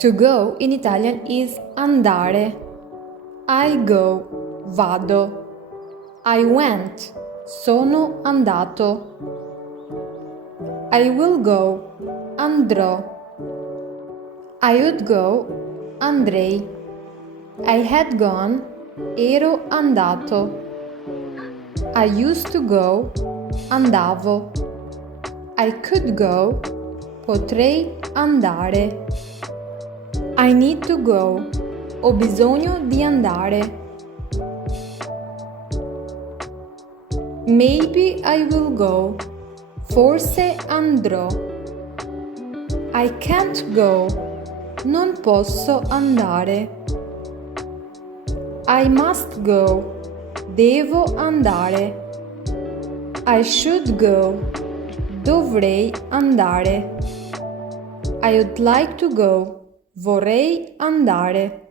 To go in Italian is andare. I go, vado. I went, sono andato. I will go, andrò. I would go, andrei. I had gone, ero andato. I used to go, andavo. I could go, potrei andare. I need to go, ho bisogno di andare. Maybe I will go, forse andrò. I can't go, non posso andare. I must go, devo andare. I should go, dovrei andare. I would like to go, vorrei andare.